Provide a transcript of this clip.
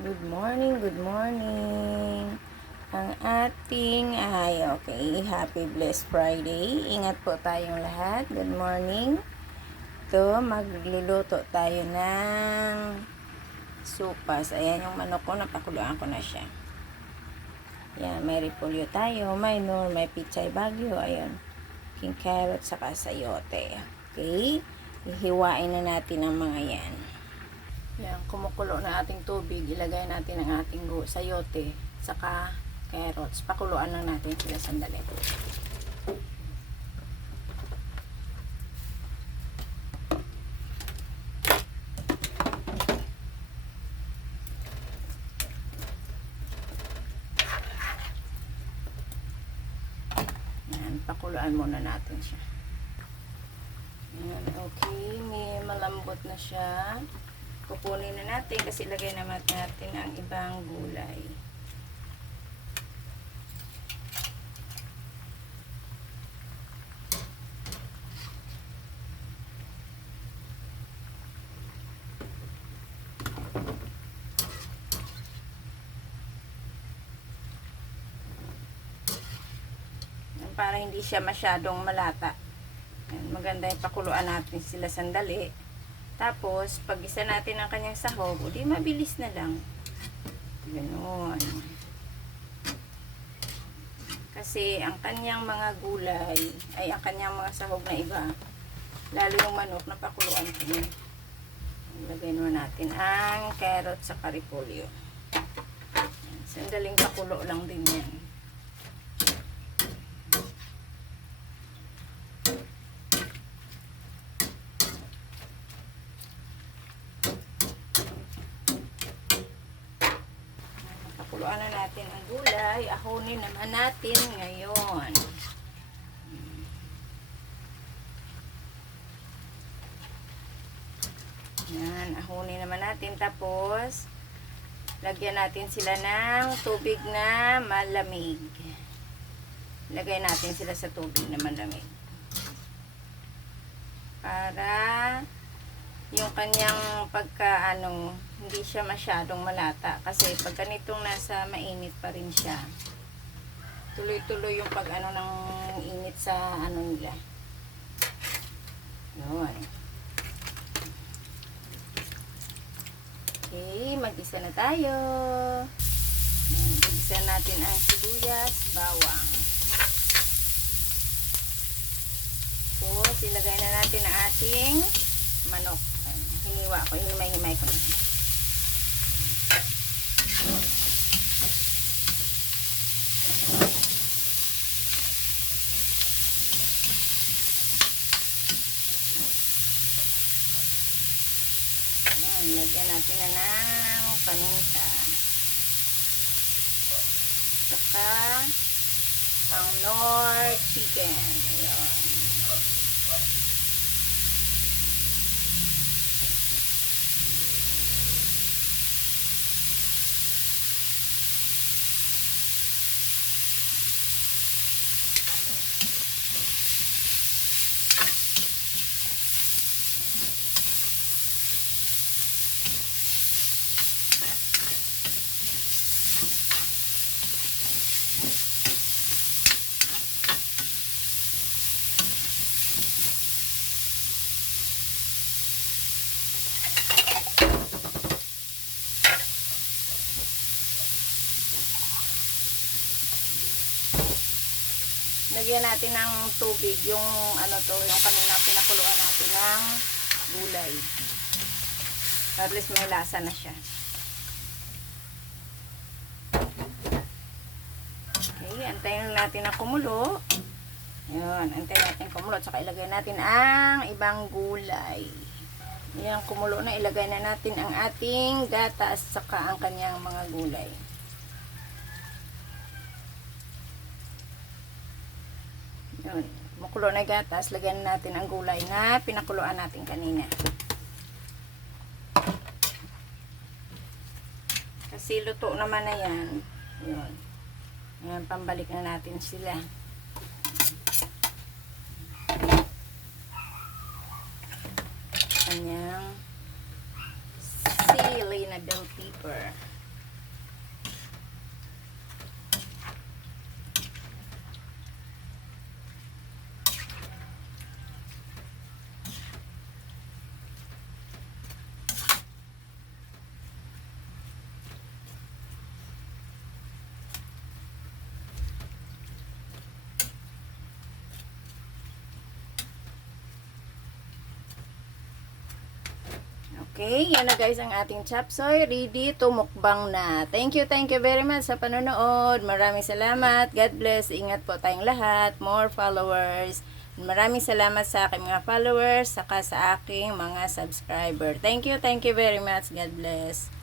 Good morning, good morning. Ang ating ay okay, happy blessed Friday. Ingat po tayong lahat. Good morning. Ito, magluluto tayo ng supas. Ayan yung manok ko, napakuluan ko na siya. Yan, may repolyo tayo, may nor, may pichay bagyo. Ayan, king carrot, saka sayote. Okay, hihiwain na natin ang mga yan. Yan, kumukulo na ating tubig, ilagay natin ang ating sayote, saka carrots. Pakuluan lang natin sila sandali. Yan, pakuluan muna natin siya. Yan, okay, may malambot na siya. Kukunin na natin kasi ilagay naman natin ang ibang gulay. Para hindi siya masyadong malata. Yan, maganda yung pakuluan natin sila sandali. Tapos, pag isa natin ang kanyang sahog, di mabilis na lang. Ganoon. Kasi, ang kanyang mga gulay, ay ang kanyang mga sahog na iba, lalo yung manok na pakuluan ko niya. Lagay naman natin ang carrot sa repolyo. Sandaling pakulo lang din yan. Pakuluan na natin ang gulay. Ahonin naman natin ngayon. Yan, ahonin naman natin. Tapos, lagyan natin sila ng tubig na malamig. Lagay natin sila sa tubig na malamig. Para yung kanyang hindi siya masyadong malata. Kasi pag ganitong nasa mainit pa rin siya, tuloy-tuloy yung ng init sa nila. Yun. Okay, mag-isa na tayo. Mag-isa natin ang sibuyas, bawang. Tapos, ilagay na natin ang ating manok. Hiniwa ko, hinimay-himay ko na. Lagyan natin na ng paminta. Saka ang Knorr chicken. Ayan. Lagyan natin ng tubig, yung yung kanina pinakuluan natin ng gulay. At least may lasa na siya. Okay, antayin natin na kumulo. Ayun, antayin natin kumulo. Saka ilagay natin ang ibang gulay. Yan, kumulo na. Ilagay na natin ang ating gatas saka ang kanyang mga gulay. Yun, makulo na gatas, lagyan natin ang gulay na pinakuluan natin kanina. Kasi luto naman na yan. Yun. Yan, pambalik na natin sila. Kanyang sili na bell pepper. Okay, yan na guys ang ating chapsoy. Ready to mukbang na. Thank you very much sa panonood. Maraming salamat. God bless. Ingat po tayong lahat. More followers. Maraming salamat sa aking mga followers, saka sa aking mga subscriber. Thank you very much. God bless.